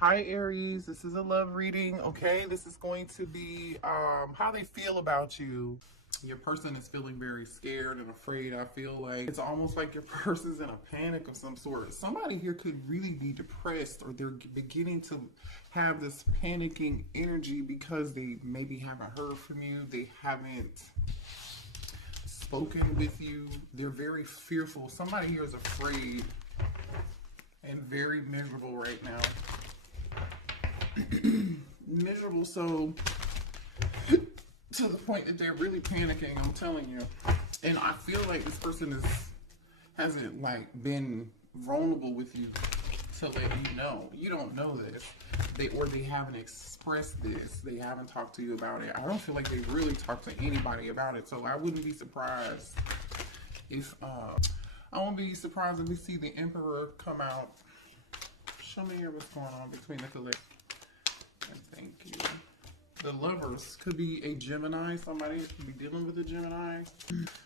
Hi Aries, this is a love reading, okay? This is going to be how they feel about you. Your person is feeling very scared and afraid. I feel like it's almost like your person's in a panic of some sort. Somebody here could really be depressed, or they're beginning to have this panicking energy because they maybe haven't heard from you. They haven't spoken with you. They're very fearful. Somebody here is afraid and very miserable right now. Miserable, so to the point that they're really panicking, I'm telling you. And I feel like this person hasn't like been vulnerable with you to let you know. You don't know this. They haven't expressed this. They haven't talked to you about it. I don't feel like they really talked to anybody about it. So I wouldn't be surprised if I won't be surprised if we see the Emperor come out. Show me here what's going on between the collective. Thank you. The Lovers could be a Gemini. Somebody could be dealing with a Gemini.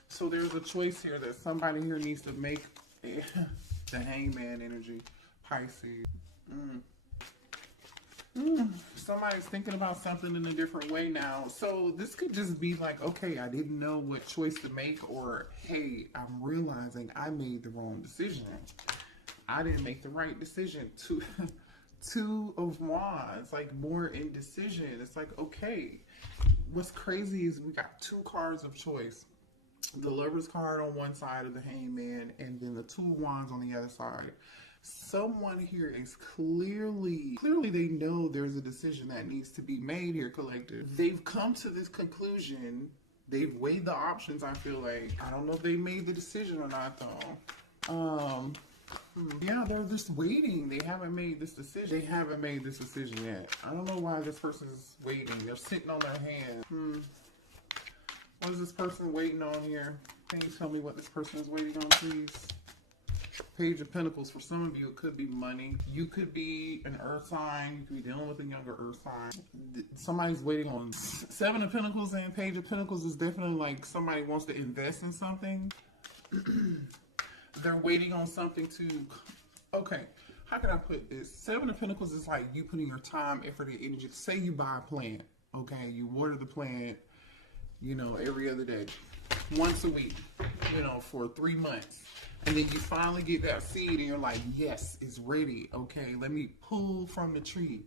So there's a choice here that somebody here needs to make. The Hangman energy. Pisces. Somebody's thinking about something in a different way now. So this could just be like, okay, I didn't know what choice to make, or hey, I'm realizing I made the wrong decision. I didn't make the right decision. Two of Wands, like more indecision. It's like, okay, what's crazy is we got two cards of choice. The Lover's card on one side of the Hangman, and then the Two of Wands on the other side. Someone here is clearly they know there's a decision that needs to be made here, collective. They've come to this conclusion. They've weighed the options, I feel like. I don't know if they made the decision or not, though. Yeah, they're just waiting. They haven't made this decision. They haven't made this decision yet. I don't know why this person is waiting. They're sitting on their hands. What is this person waiting on here? Can you tell me what this person is waiting on, please? Page of Pentacles. For some of you, it could be money. You could be an earth sign. You could be dealing with a younger earth sign. Somebody's waiting on Seven of Pentacles, and Page of Pentacles is definitely like somebody wants to invest in something. They're waiting on something to, okay, how can I put this? Seven of Pentacles is like you putting your time, effort, and energy. Say you buy a plant, okay? You water the plant, you know, every other day, once a week, you know, for 3 months. And then you finally get that seed and you're like, yes, it's ready, okay? Let me pull from the tree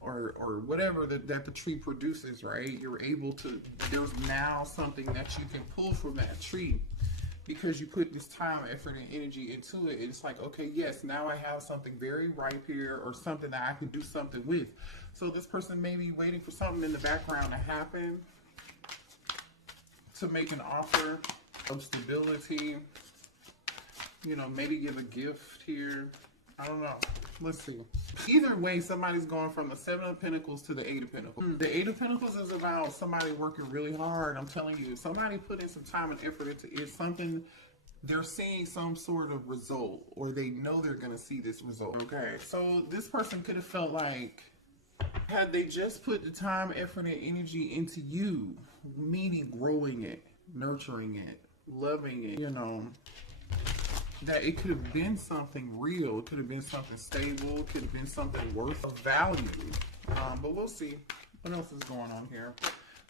or whatever that the tree produces, right? You're able to, there's now something that you can pull from that tree. Because you put this time, effort, and energy into it, it's like, okay, yes, now I have something very ripe here, or something that I could do something with. So this person may be waiting for something in the background to happen, to make an offer of stability, you know, maybe give a gift here. I don't know. Let's see. Either way, somebody's going from the Seven of Pentacles to the Eight of Pentacles. The Eight of Pentacles is about somebody working really hard. I'm telling you, somebody put in some time and effort into it. Something, they're seeing some sort of result, or they know they're going to see this result. Okay, so this person could have felt like, had they just put the time, effort, and energy into you, meaning growing it, nurturing it, loving it, you know, that it could have been something real. It could have been something stable. It could have been something worth of value. But we'll see what else is going on here.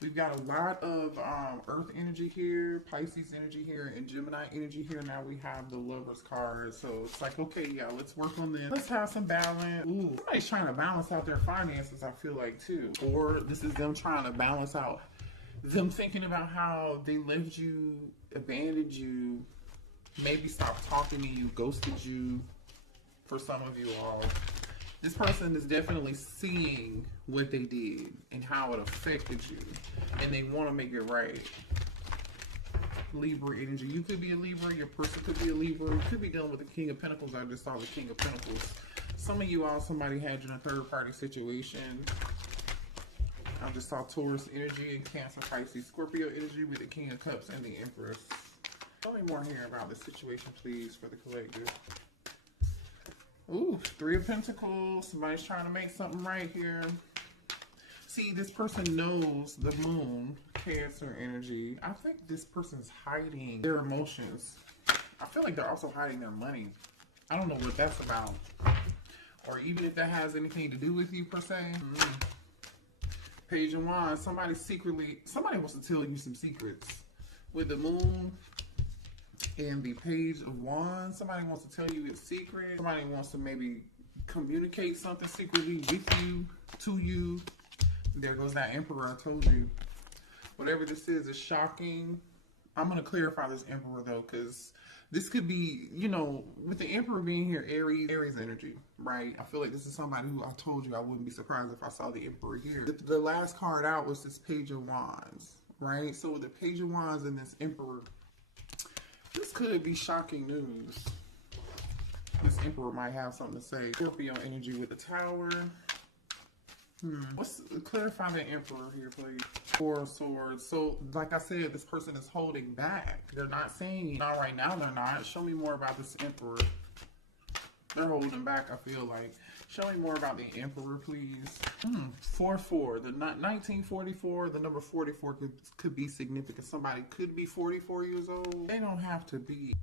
We've got a lot of Earth energy here, Pisces energy here, and Gemini energy here. Now we have the Lover's card. So it's like, okay, yeah, let's work on this. Let's have some balance. Ooh, somebody's trying to balance out their finances, I feel like, too. Or this is them trying to balance out, them thinking about how they left you, abandoned you, maybe stopped talking to you, ghosted you. For some of you all, this person is definitely seeing what they did and how it affected you, and they want to make it right. Libra energy. You could be a Libra. Your person could be a Libra. You could be dealing with the King of Pentacles. I just saw the King of Pentacles. Some of you all, somebody had you in a third-party situation. I just saw Taurus energy and Cancer, Pisces, Scorpio energy with the King of Cups and the Empress. Tell me more here about the situation, please, for the collective. Ooh, Three of Pentacles. Somebody's trying to make something right here. See, this person knows the Moon, Cancer energy. I think this person's hiding their emotions. I feel like they're also hiding their money. I don't know what that's about. or even if that has anything to do with you per se. Page of Wands, somebody wants to tell you some secrets. With the Moon and the Page of Wands, somebody wants to tell you a secret. Somebody wants to maybe communicate something secretly with you, to you. There goes that Emperor, I told you. Whatever this is shocking. I'm going to clarify this Emperor, though, because this could be, you know, with the Emperor being here, Aries energy, right? I feel like this is somebody who I told you I wouldn't be surprised if I saw the Emperor here. The last card out was this Page of Wands, right? So with the Page of Wands and this Emperor, this could be shocking news. This Emperor might have something to say. Scorpio energy with the Tower. Let's clarify the Emperor here, please. Four of Swords. So, like I said, this person is holding back. They're not saying, not right now, they're not. Show me more about this Emperor. They're holding back, I feel like. Show me more about the Emperor, please. 4-4. The 1944, the number 44 could be significant. Somebody could be 44 years old. They don't have to be.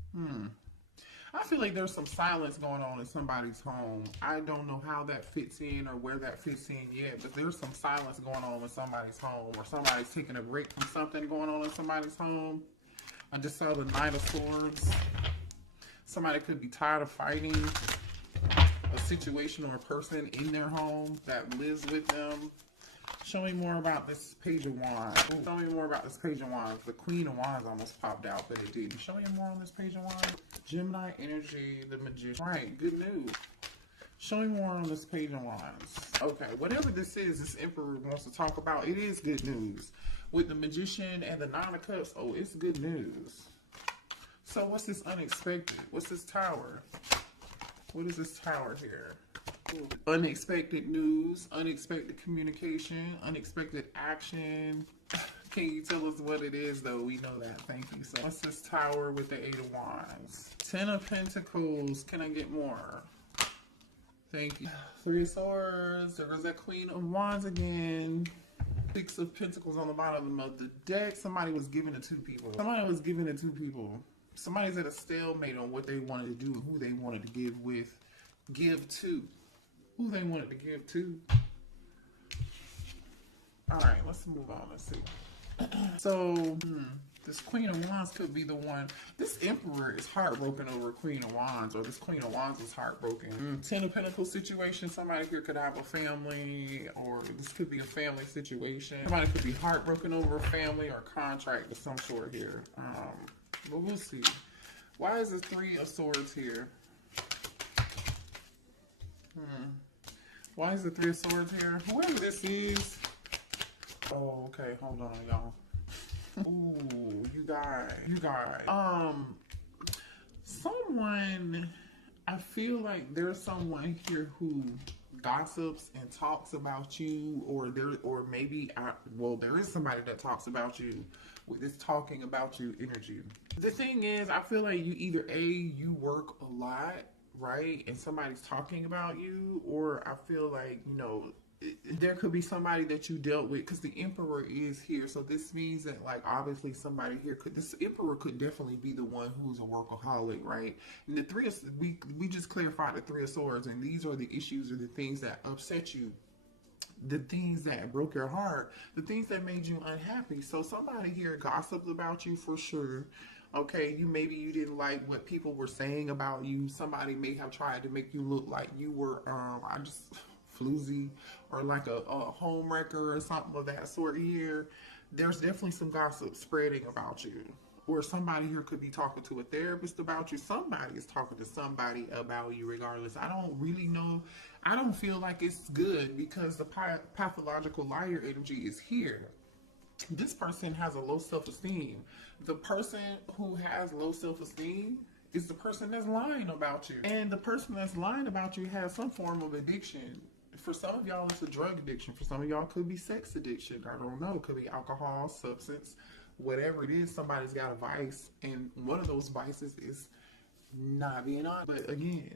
I feel like there's some silence going on in somebody's home. I don't know how that fits in or where that fits in yet, but there's some silence going on in somebody's home, or somebody's taking a break from something going on in somebody's home. I just saw the Knight of Swords. Somebody could be tired of fighting a situation or a person in their home that lives with them. Show me more about this Page of Wands. Show me more about this Page of Wands. The Queen of Wands almost popped out, but it didn't. Show me more on this Page of Wands. Gemini energy, the Magician. Right, good news. Show me more on this Page of Wands. Okay, whatever this is, this Emperor wants to talk about, it is good news. With the Magician and the Nine of Cups, oh, it's good news. So what's this unexpected? What's this Tower? What is this Tower here? Unexpected news, unexpected communication, unexpected action. Can you tell us what it is, though? We know that. Thank you. So what's this Tower with the Eight of Wands? 10 of Pentacles. Can I get more? Thank you. 3 of Swords. There goes that Queen of Wands again. 6 of Pentacles on the bottom of the deck. Somebody was giving it to people. Somebody was giving it to people. Somebody's at a stalemate on what they wanted to do and who they wanted to give to. Who they wanted to give to. Alright, let's move on. Let's see. So, this Queen of Wands could be the one. This Emperor is heartbroken over Queen of Wands, or this Queen of Wands is heartbroken. 10 of Pentacles situation. Somebody here could have a family, or this could be a family situation. Somebody could be heartbroken over a family or contract of some sort here. But we'll see. Why is the 3 of Swords here? Why is the 3 of Swords here? Whoever this is. Oh, okay. Hold on, y'all. Ooh, you guys. Someone, I feel like there's someone here who gossips and talks about you, or there is somebody that talks about you with this talking about you energy. The thing is, I feel like you either you work a lot, right, and somebody's talking about you, or I feel like, you know, there could be somebody that you dealt with, because the Emperor is here. So this means that, like, obviously somebody here this Emperor could definitely be the one who's a workaholic, right? And the 3 of, we just clarified the 3 of Swords, and these are the issues or the things that upset you, the things that broke your heart, the things that made you unhappy. So somebody here gossiped about you for sure. Okay, maybe you didn't like what people were saying about you. Somebody may have tried to make you look like you were floozy, or like a home wrecker or something of that sort here. There's definitely some gossip spreading about you. Or somebody here could be talking to a therapist about you. Somebody is talking to somebody about you regardless. I don't really know. I don't feel like it's good, because the pathological liar energy is here. This person has a low self-esteem. The person who has low self-esteem is the person that's lying about you. And the person that's lying about you has some form of addiction. For some of y'all, it's a drug addiction. For some of y'all, it could be sex addiction. I don't know. It could be alcohol, substance, whatever it is. Somebody's got a vice, and one of those vices is not being honest. But again,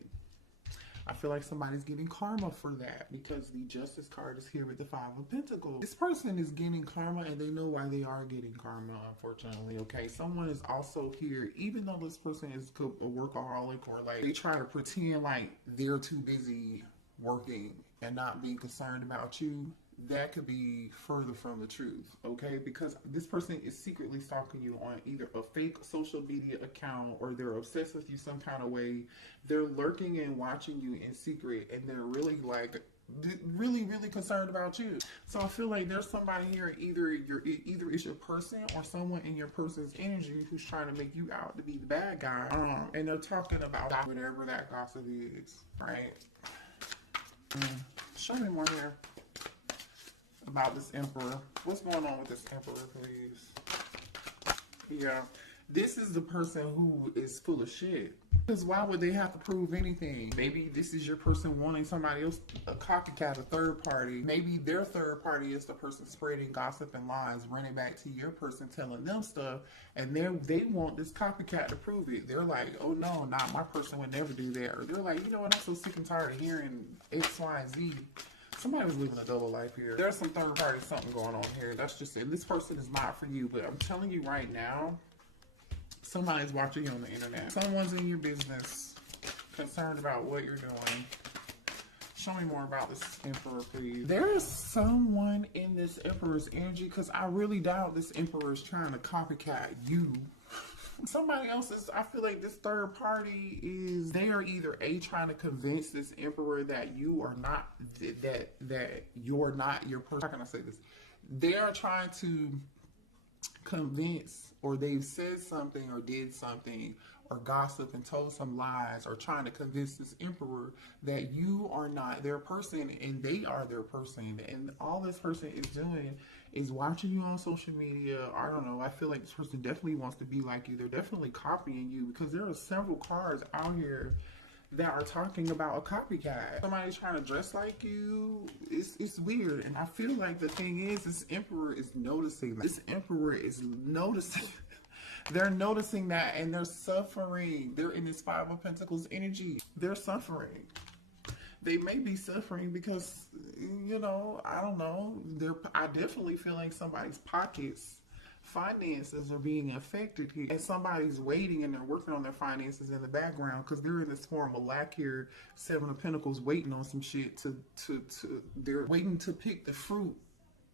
I feel like somebody's getting karma for that, because the Justice card is here with the 5 of Pentacles. This person is getting karma, and they know why they are getting karma, unfortunately, okay? Someone is also here, even though this person is a workaholic, or like they try to pretend like they're too busy working and not being concerned about you, that could be further from the truth, okay? Because this person is secretly stalking you on either a fake social media account, or they're obsessed with you some kind of way. They're lurking and watching you in secret, and they're really like really concerned about you. So I feel like there's somebody here, either it's your person or someone in your person's energy who's trying to make you out to be the bad guy, and they're talking about whatever that gossip is, right? Show me more here about this emperor. What's going on with this emperor, please? Yeah, this is the person who is full of shit. Because why would they have to prove anything? Maybe this is your person wanting somebody else, a copycat, a third party. Maybe their third party is the person spreading gossip and lies, running back to your person, telling them stuff, and they want this copycat to prove it. They're like, oh no, not my person would never do that. Or they're like, you know what, I'm so sick and tired of hearing X, Y, and Z. Somebody was living a double life here. There's some third party something going on here. That's just it. This person is not for you, but I'm telling you right now, somebody's watching you on the internet. Someone's in your business, concerned about what you're doing. Show me more about this emperor, please. There is someone in this emperor's energy, because I really doubt this emperor is trying to copycat you. Somebody else is, I feel like this third party is, they are either trying to convince this emperor that you are not, that you're not your person. How can I say this? They are trying to convince, or they've said something or did something or gossip and told some lies, or trying to convince this emperor that you are not their person and they are their person. And all this person is doing is watching you on social media. I don't know, I feel like this person definitely wants to be like you. They're definitely copying you, because there are several cards out here that are talking about a copycat. Somebody's trying to dress like you. It's weird. And I feel like the thing is, this emperor is noticing. This emperor is noticing. They're noticing that, and they're suffering. They're in this Five of Pentacles energy. They're suffering. They may be suffering because, you know, I don't know. I definitely feel like somebody's pockets, finances are being affected here, and somebody's waiting and they're working on their finances in the background, because they're in this form of lack here. Seven of Pentacles, waiting on some shit they're waiting to pick the fruit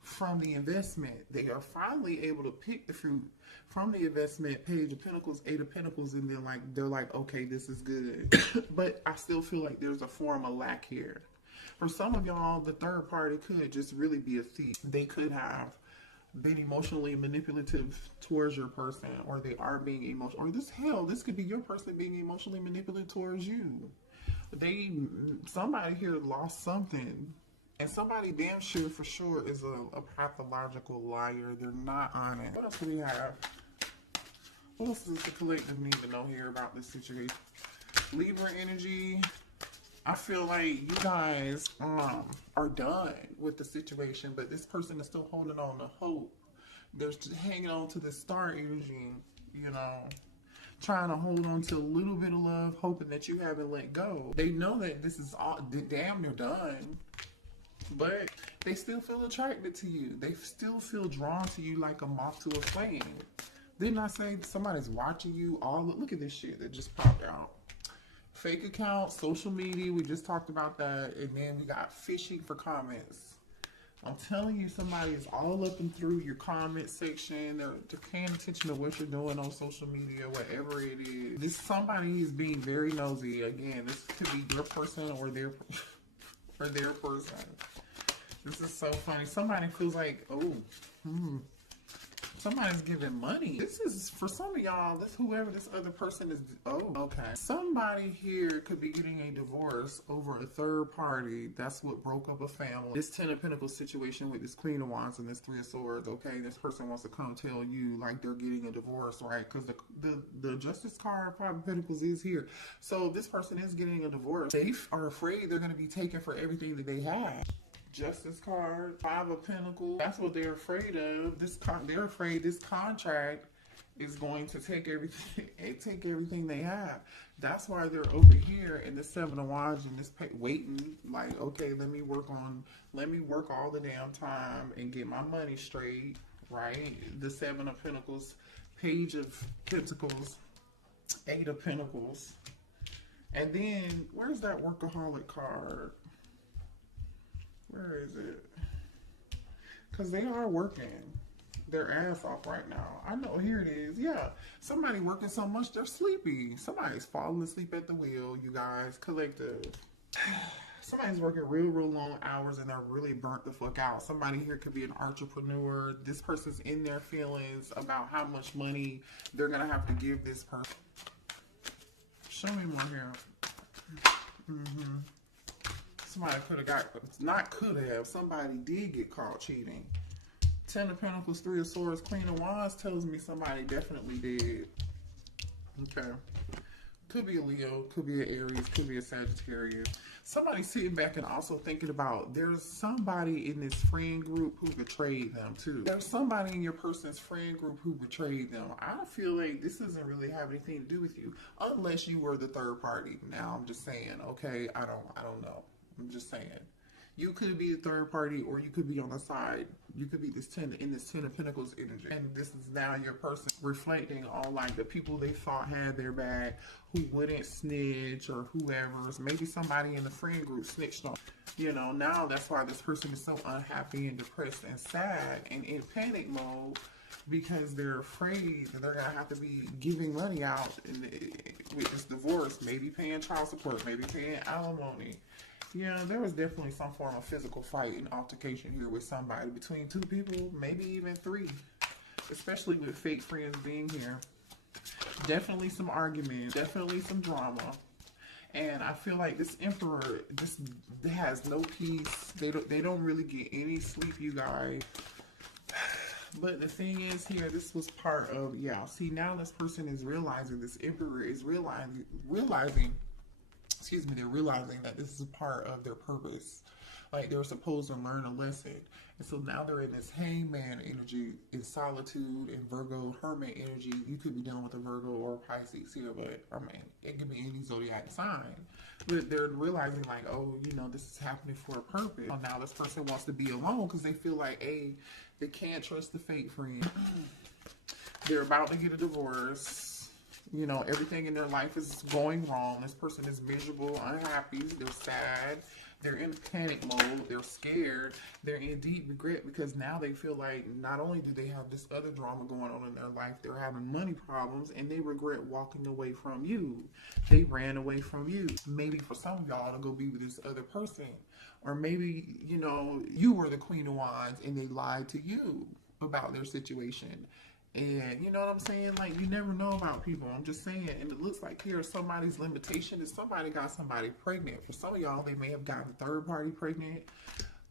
from the investment. They are finally able to pick the fruit from the investment. Page of Pentacles, Eight of Pentacles, and then they're like, okay, this is good. But I still feel like there's a form of lack here. For some of y'all, the third party could just really be a thief. They could have been emotionally manipulative towards your person, or they are being emotional, or this could be your person being emotionally manipulative towards you. Somebody here lost something, and somebody damn sure for sure is a pathological liar. They're not honest. What else do we have? What else does the collective need to know here about this situation? Libra energy. I feel like you guys are done with the situation, but this person is still holding on to hope. They're just hanging on to the star energy, you know, trying to hold on to a little bit of love, hoping that you haven't let go. They know that this is all damn near done, but they still feel attracted to you. They still feel drawn to you like a moth to a flame. Didn't I say somebody's watching you? Look at this shit that just popped out. Fake account, social media, we just talked about that. And then we got phishing for comments. I'm telling you, somebody is all up and through your comment section. They're paying attention to what you're doing on social media, whatever it is. Somebody is being very nosy. Again, this could be your person or their person. This is so funny. Somebody feels like, somebody's giving money. This is, for some of y'all, whoever this other person is, okay. Somebody here could be getting a divorce over a third party. That's what broke up a family. This Ten of Pentacles situation with this Queen of Wands and this Three of Swords, okay? This person wants to come tell you, like, they're getting a divorce, right? Because the Justice card, Five of Pentacles, is here. So this person is getting a divorce. They are afraid they're going to be taken for everything that they have. Justice card, Five of Pentacles. That's what they're afraid of. They're afraid this contract is going to take everything they have. That's why they're over here in the Seven of Wands and this waiting. Like, okay, let me work all the damn time and get my money straight. Right? The Seven of Pentacles, Page of Pentacles, Eight of Pentacles, and then where's that workaholic card? Where is it? Because they are working their ass off right now. I know, here it is. Yeah, somebody working so much they're sleepy. Somebody's falling asleep at the wheel, you guys. Collective. Somebody's working real long hours and they're really burnt the fuck out. Somebody here could be an entrepreneur. This person's in their feelings about how much money they're gonna have to give this person. Show me more here. Somebody could have got, not could have, somebody did get caught cheating. 10 of Pentacles, 3 of Swords, Queen of Wands tells me somebody definitely did. Okay. Could be a Leo, could be an Aries, could be a Sagittarius. Somebody sitting back and also thinking about there's somebody in this friend group who betrayed them too. There's somebody in your person's friend group who betrayed them. I feel like this doesn't really have anything to do with you unless you were the third party. Now I'm just saying, okay, I don't know. I'm just saying. You could be the third party or you could be on the side. You could be this 10 in this 10 of Pentacles energy. And this is now your person reflecting on like the people they thought had their back, who wouldn't snitch or whoever. Maybe somebody in the friend group snitched on. You know, now that's why this person is so unhappy and depressed and sad and in panic mode because they're afraid that they're going to have to be giving money out with this divorce, maybe paying child support, maybe paying alimony. Yeah, there was definitely some form of physical fight and altercation here with somebody, between two people, maybe even three, especially with fake friends being here. Definitely some arguments, definitely some drama. And I feel like this Emperor just has no peace. They don't really get any sleep, you guys. But the thing is here, this was part of, yeah, see, now this person is realizing, this Emperor is realizing they're realizing that this is a part of their purpose. Like they were supposed to learn a lesson. And so now they're in this hangman energy, in solitude, and Virgo hermit energy. You could be dealing with a Virgo or a Pisces here, but I mean, it could be any zodiac sign. But they're realizing like, oh, you know, this is happening for a purpose. So now this person wants to be alone because they feel like, hey, they can't trust the fake friend. They're about to get a divorce. You know, everything in their life is going wrong. This person is miserable, unhappy, they're sad, they're in panic mode, they're scared, they're in deep regret because now they feel like not only do they have this other drama going on in their life, they're having money problems and they regret walking away from you. They ran away from you. Maybe for some of y'all to go be with this other person. Or maybe, you know, you were the Queen of Wands and they lied to you about their situation. And you know what I'm saying? Like, you never know about people. I'm just saying. And it looks like here somebody's limitation is somebody got somebody pregnant. For some of y'all, they may have gotten third party pregnant.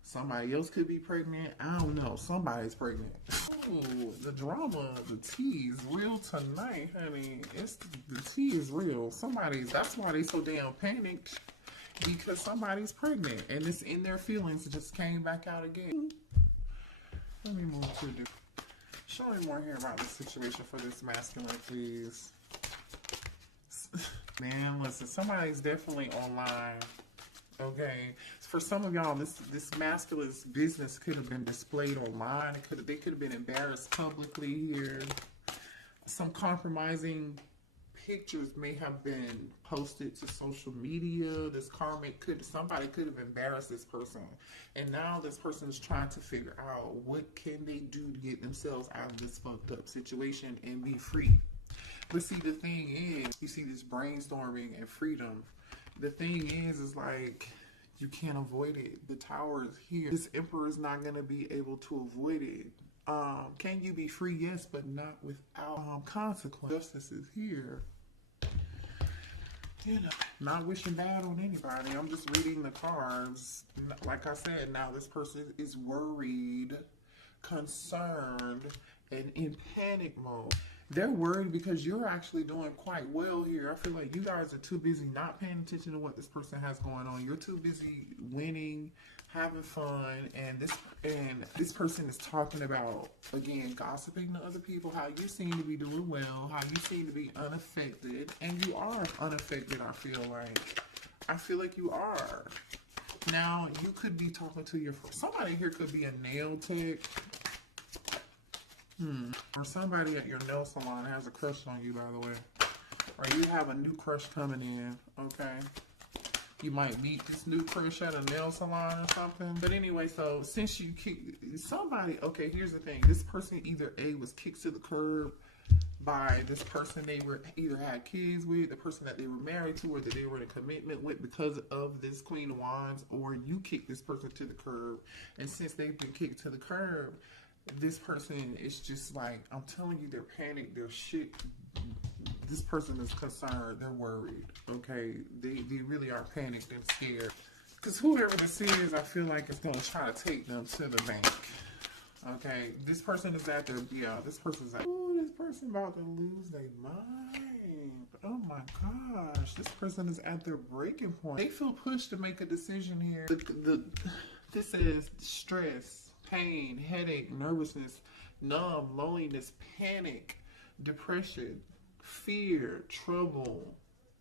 Somebody else could be pregnant. I don't know. Somebody's pregnant. Ooh, the drama, the tea is real tonight, honey. The tea is real. That's why they so damn panicked. Because somebody's pregnant. And it's in their feelings. It just came back out again. Let me move to the... Show me more here about the situation for this masculine, please. Man, listen, somebody's definitely online. Okay, for some of y'all, this masculine's business could have been displayed online. They could have been embarrassed publicly here. Some compromising pictures may have been posted to social media. This karmic somebody could have embarrassed this person, and now this person is trying to figure out what can they do to get themselves out of this fucked up situation and be free. But see, the thing is, you see this brainstorming and freedom. The thing is like, you can't avoid it. The Tower is here. This Emperor is not going to be able to avoid it. Can you be free? Yes, but not without consequence. Justice is here. You know, not wishing bad on anybody. I'm just reading the cards. Like I said, now this person is worried, concerned, and in panic mode. They're worried because you're actually doing quite well here. I feel like you guys are too busy not paying attention to what this person has going on. You're too busy winning, having fun, and this person is talking about, again, gossiping to other people, how you seem to be doing well, how you seem to be unaffected, and you are unaffected. I feel like you are. Now, you could be talking to somebody here could be a nail tech. Or somebody at your nail salon has a crush on you, by the way. Or you have a new crush coming in, okay? You might meet this new crush at a nail salon or something. But anyway, so since you kicked somebody, okay, here's the thing. This person either A, was kicked to the curb by this person they were either had kids with, the person that they were married to, or that they were in a commitment with because of this Queen of Wands, or you kicked this person to the curb. And since they've been kicked to the curb, this person is just like, I'm telling you, they're panicked, they're shit. This person is concerned, they're worried, okay? They really are panicked and scared. Because whoever this is, I feel like it's going to try to take them to the bank. Okay, this person is at their, this person's like, oh, this person about to lose their mind. Oh my gosh, this person is at their breaking point. They feel pushed to make a decision here. This is stress, pain, headache, nervousness, numb, loneliness, panic, depression, fear, trouble,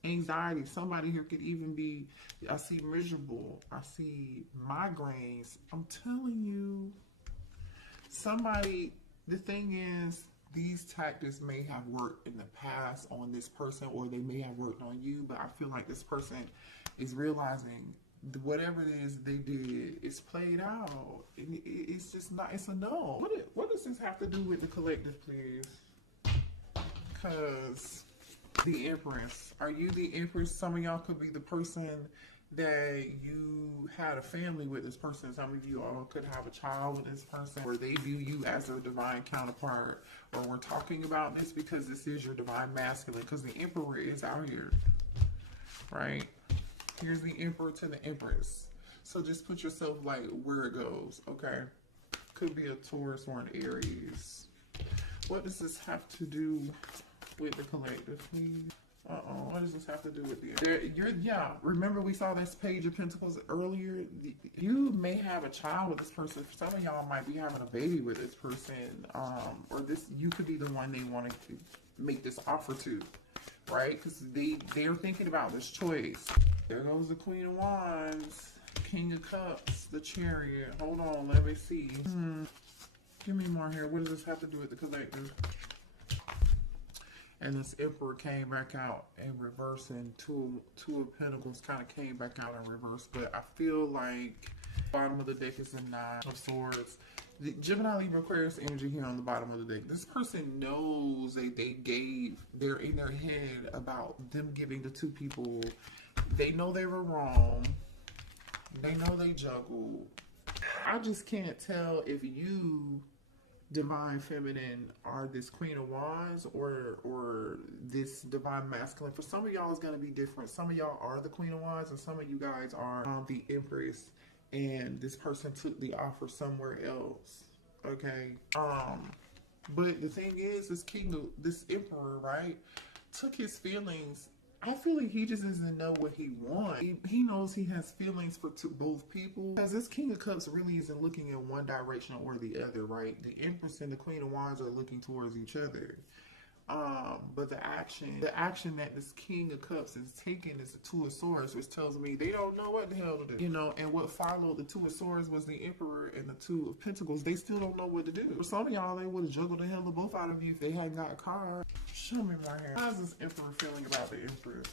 anxiety. Somebody here could even be, I see miserable, I see migraines. I'm telling you. Somebody, the thing is, these tactics may have worked in the past on this person, or they may have worked on you, but I feel like this person is realizing whatever it is they did is played out. It's just not, it's a no. What does this have to do with the collective, please? Because the Empress, are you the Empress? Some of y'all could be the person that you had a family with this person. Some of you all could have a child with this person, or they view you as their divine counterpart. Or we're talking about this because this is your divine masculine, because the Emperor is out here, right? Here's the Emperor to the Empress. So just put yourself like where it goes, okay? Could be a Taurus or an Aries. What does this have to do with the collective, please? What does this have to do with the... remember we saw this Page of Pentacles earlier? You may have a child with this person. Some of y'all might be having a baby with this person. Or you could be the one they want to make this offer to, right? Because they're thinking about this choice. There goes the Queen of Wands, King of Cups, the Chariot. Hold on, let me see. Give me more here. What does this have to do with the collective? And this Emperor came back out in reverse, and two of Pentacles kind of came back out in reverse. But I feel like bottom of the deck is the Nine of Swords. The Gemini, Libra, Aquarius energy here on the bottom of the deck. This person knows they're in their head about them giving the two people. They know they were wrong. They know they juggled. I just can't tell if you, divine feminine, are this Queen of Wands or this divine masculine. For some of y'all it's going to be different. Some of y'all are the Queen of Wands, and some of you guys are the Empress, and this person took the offer somewhere else, okay? But the thing is, this Emperor, right, took his feelings. I feel like he just doesn't know what he wants. He knows he has feelings for both people. Because this King of Cups really isn't looking in one direction or the other, right? The Empress and the Queen of Wands are looking towards each other. But the action that this King of Cups is taking is the Two of Swords, which tells me they don't know what the hell to do. You know, and what followed the Two of Swords was the Emperor and the Two of Pentacles. They still don't know what to do. For some of y'all, they would have juggled the hell of both out of you if they hadn't got a car. Show me my hair. How's this Emperor feeling about the Empress?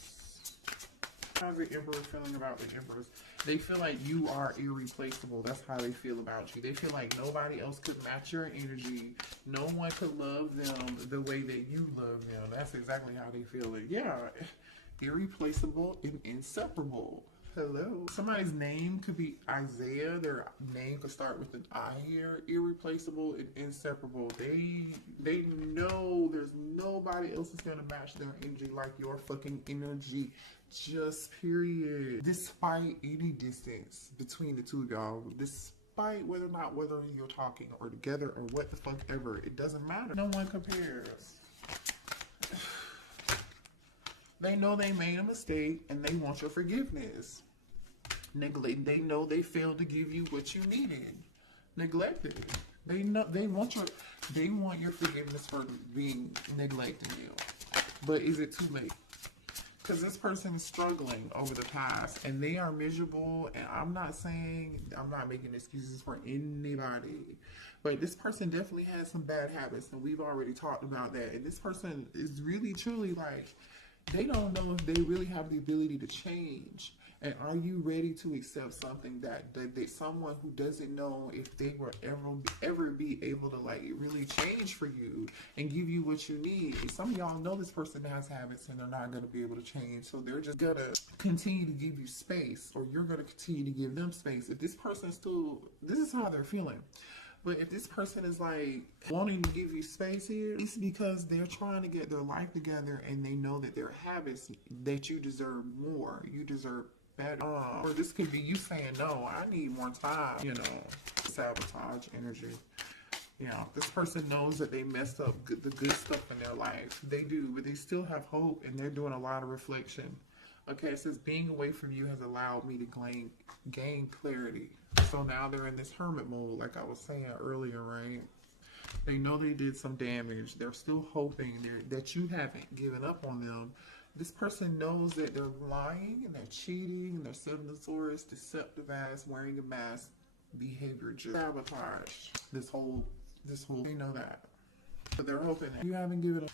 How's the Emperor feeling about the Empress? They feel like you are irreplaceable. That's how they feel about you. They feel like nobody else could match your energy. No one could love them the way that you love them. That's exactly how they feel it. Yeah, irreplaceable and inseparable. Hello. Somebody's name could be Isaiah. Their name could start with an I here. Irreplaceable and inseparable. They know there's nobody else that's gonna match their energy like your fucking energy. Just period. Despite any distance between the two of y'all, despite whether you're talking or together or what the fuck ever, it doesn't matter. No one compares. They know they made a mistake and they want your forgiveness. They know they failed to give you what you needed. Neglected. They want your forgiveness for neglecting you. But is it too late? Because this person is struggling over the past and they are miserable, and I'm not making excuses for anybody, but this person definitely has some bad habits, and we've already talked about that. And this person is really truly like, they don't know if they really have the ability to change. And are you ready to accept something that someone who doesn't know if they will ever be able to like really change for you and give you what you need? Some of y'all know this person has habits and they're not going to be able to change, so they're just going to continue to give you space, or you're going to continue to give them space. If this person still, this is how they're feeling. But if this person is like wanting to give you space here, it's because they're trying to get their life together and they know that their habits, that you deserve more. You deserve better. Or this could be you saying, no, I need more time, you know, sabotage energy. You know, this person knows that they messed up the good stuff in their life. They do, but they still have hope and they're doing a lot of reflection. Okay, it says being away from you has allowed me to gain clarity. So now they're in this hermit mode, like I was saying earlier, right? They know they did some damage. They're still hoping that you haven't given up on them. This person knows that they're lying and they're cheating and they're Seven of Swords, deceptive ass, wearing a mask behavior, just sabotage. This whole, they know that. But they're hoping that you haven't given up.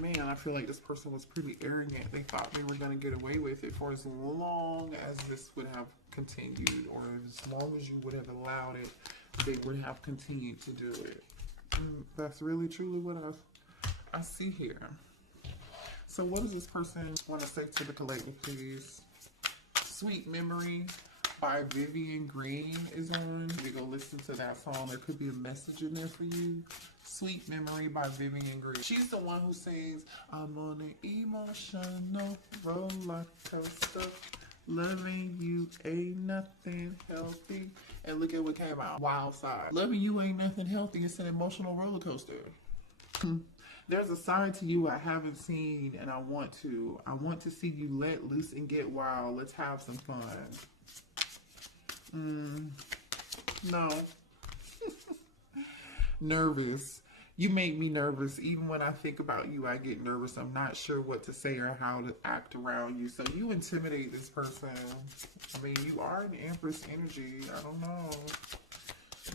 Man, I feel like this person was pretty arrogant. They thought they were going to get away with it for as long as this would have continued, or as long as you would have allowed it, they would have continued to do it. That's really truly what I see here. So what does this person want to say to the collective, please? Sweet Memory by Vivian Green is on. We go listen to that song. There could be a message in there for you. Sweet Memory by Vivian Green. She's the one who sings, I'm on an emotional roller coaster. Loving you ain't nothing healthy. And look at what came out. Wild Side. Loving you ain't nothing healthy. It's an emotional roller coaster. There's a side to you I haven't seen, and I want to. I want to see you let loose and get wild. Let's have some fun. No. Nervous. You make me nervous. Even when I think about you, I get nervous. I'm not sure what to say or how to act around you. So you intimidate this person. I mean, you are an Empress energy. I don't know.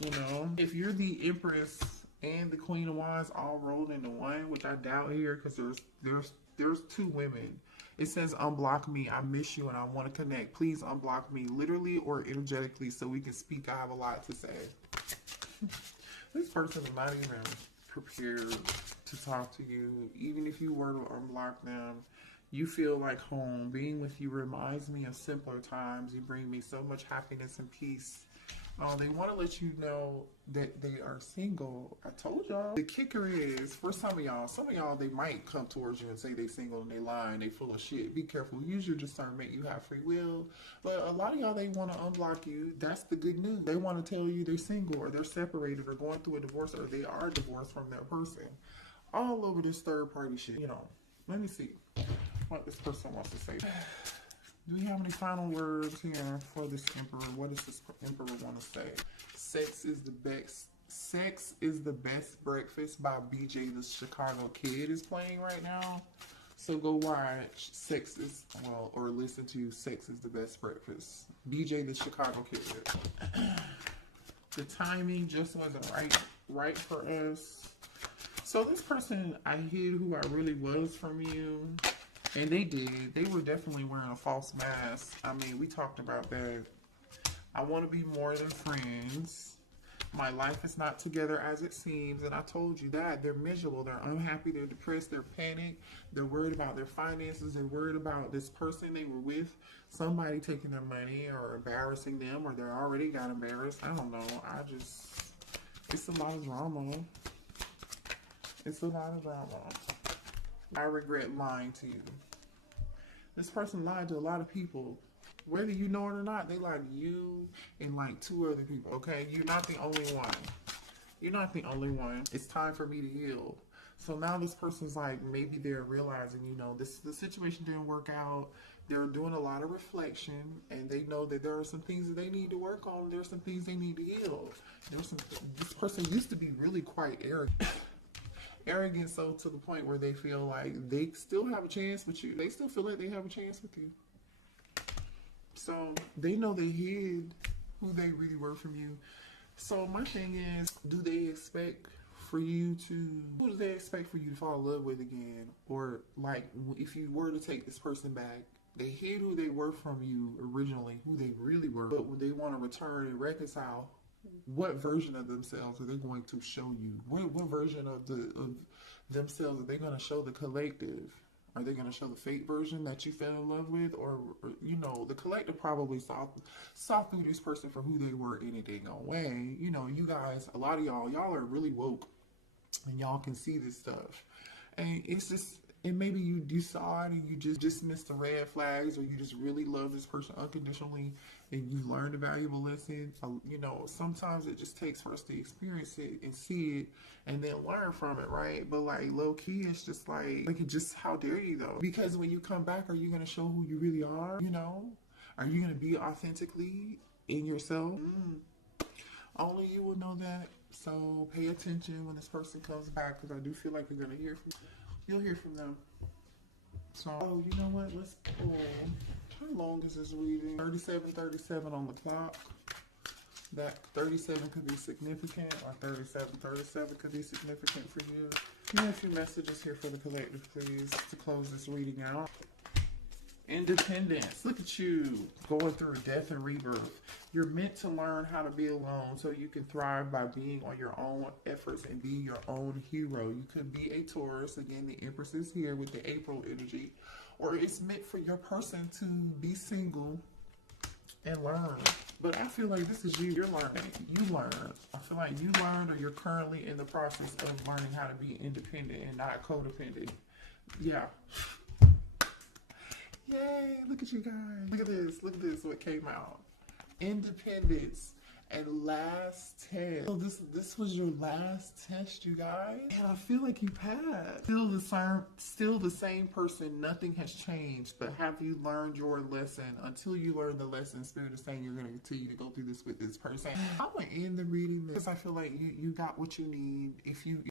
You know, if you're the Empress and the Queen of Wands all rolled into one, which I doubt here, because there's two women. It says unblock me. I miss you and I want to connect. Please unblock me, literally or energetically, so we can speak. I have a lot to say. This person is not even prepared to talk to you. Even if you were to unblock them, you feel like home. Being with you reminds me of simpler times. You bring me so much happiness and peace. They want to let you know that they are single. I told y'all. The kicker is, for some of y'all, they might come towards you and say they single and they lying, they full of shit. Be careful. Use your discernment. You have free will. But a lot of y'all, they want to unblock you. That's the good news. They want to tell you they're single or they're separated or going through a divorce or they are divorced from their person. All over this third party shit. You know, let me see what this person wants to say. Do we have any final words here for this Emperor? What does this Emperor want to say? Sex is the best breakfast by BJ the Chicago Kid is playing right now. So go watch or listen to Sex is the Best Breakfast. BJ the Chicago Kid. The timing just wasn't right for us. So this person, I hid who I really was from you. And they did. They were definitely wearing a false mask. I mean, we talked about that. I want to be more than friends. My life is not together as it seems. And I told you that. They're miserable. They're unhappy. They're depressed. They're panicked. They're worried about their finances. They're worried about this person they were with. Somebody taking their money or embarrassing them. Or they already got embarrassed. I don't know. It's a lot of drama. It's a lot of drama. I regret lying to you. This person lied to a lot of people. Whether you know it or not, they lied to you and like 2 other people, okay? You're not the only one. You're not the only one. It's time for me to heal. So now this person's like, maybe they're realizing, you know, the situation didn't work out. They're doing a lot of reflection and they know that there are some things that they need to work on. There's some things they need to heal. This person used to be really quite arrogant. Arrogant so to the point where they feel like they still have a chance with you. They still feel like they have a chance with you. So they know they hid who they really were from you. So my thing is, who do they expect for you to fall in love with again? Or like, if you were to take this person back, They hid who they were from you originally, who they really were. But when they want to return and reconcile, what version of themselves are they going to show you? What version of themselves are they going to show the collective? Are they going to show the fake version that you fell in love with, or you know, the collective probably saw through this person for who they were in a dang way. You know, you guys, a lot of y'all are really woke, and y'all can see this stuff, and it's just. And maybe you saw it and you just dismissed the red flags, or you just really love this person unconditionally and you learned a valuable lesson. You know, sometimes it just takes for us to experience it and see it and then learn from it, right? But like low key, it's just like it just, how dare you though? Because when you come back, are you going to show who you really are? You know, are you going to be authentically in yourself? Only you will know that. So pay attention when this person comes back, because I do feel like you're going to hear from. You'll hear from them. So, oh, you know what? Let's pull. How long is this reading? 37:37 on the clock. That 37 could be significant, or 37:37 could be significant for you. You have a few messages here for the collective, please, to close this reading out. Independence. Look at you going through death and rebirth. You're meant to learn how to be alone so you can thrive by being on your own efforts and being your own hero. You could be a Taurus. Again, the Empress is here with the April energy. Or it's meant for your person to be single and learn. But I feel like this is you. You're learning. You learn. I feel like you learned, or you're currently in the process of learning how to be independent and not codependent. Yeah. Yay, look at you guys. Look at this. Look at this, what came out. Independence and last test. So this was your last test, you guys. And I feel like you passed. Still the same person. Nothing has changed. But have you learned your lesson? Until you learn the lesson, Spirit is saying you're going to continue to go through this with this person. I'm going to end the reading because I feel like you got what you need. If you